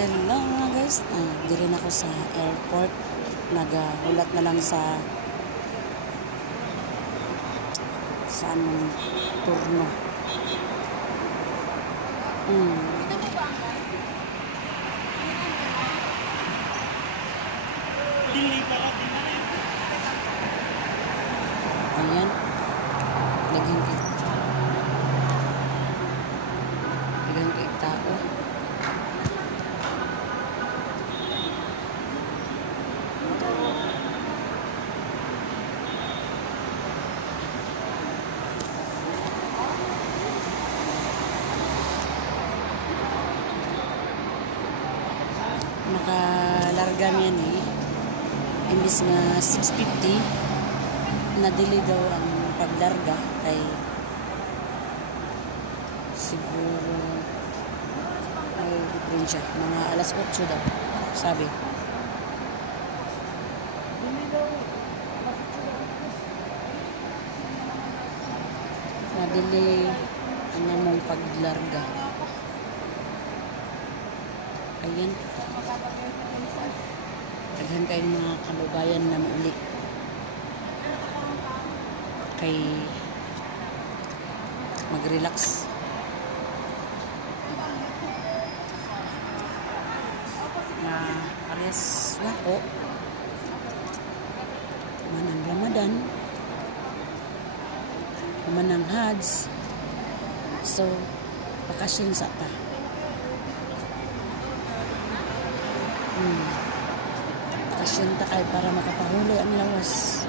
Hello mga guys, di rin ako sa airport. Nagahulat na lang sa anong turno. Ayan, lagyan kay tao. Nakalarga niyan imbis nga 6:50 na-delay daw ang paglarga kay siguro ay diferensya mga alas 8 daw sabi. Na-delay ang namang paglarga. Ayan, daghan kayong mga kalubayan na mauli kay mag-relax. Na parehas na po manang Ramadan, manang Hajj, so bakasyon sa ta. Bakasyon ta kay para makapahuli ang lawas.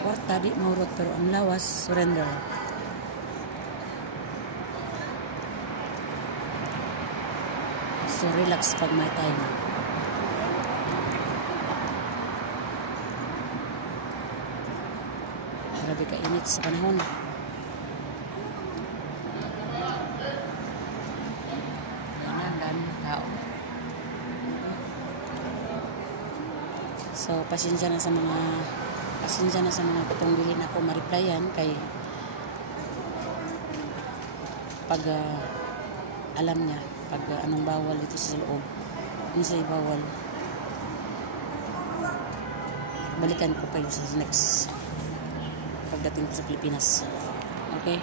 Kwarta di maurot pero ang lawas surrender. So relax pag may time. Grabe ka init sa panahon. Tao. So pasensya na sa mga katong dili na ako ma-replyan kay pag alam niya pag anong bawal dito sa loob. Yung sa bawal balikan ko pa yun sa next pagdating ko sa Pilipinas. Okay?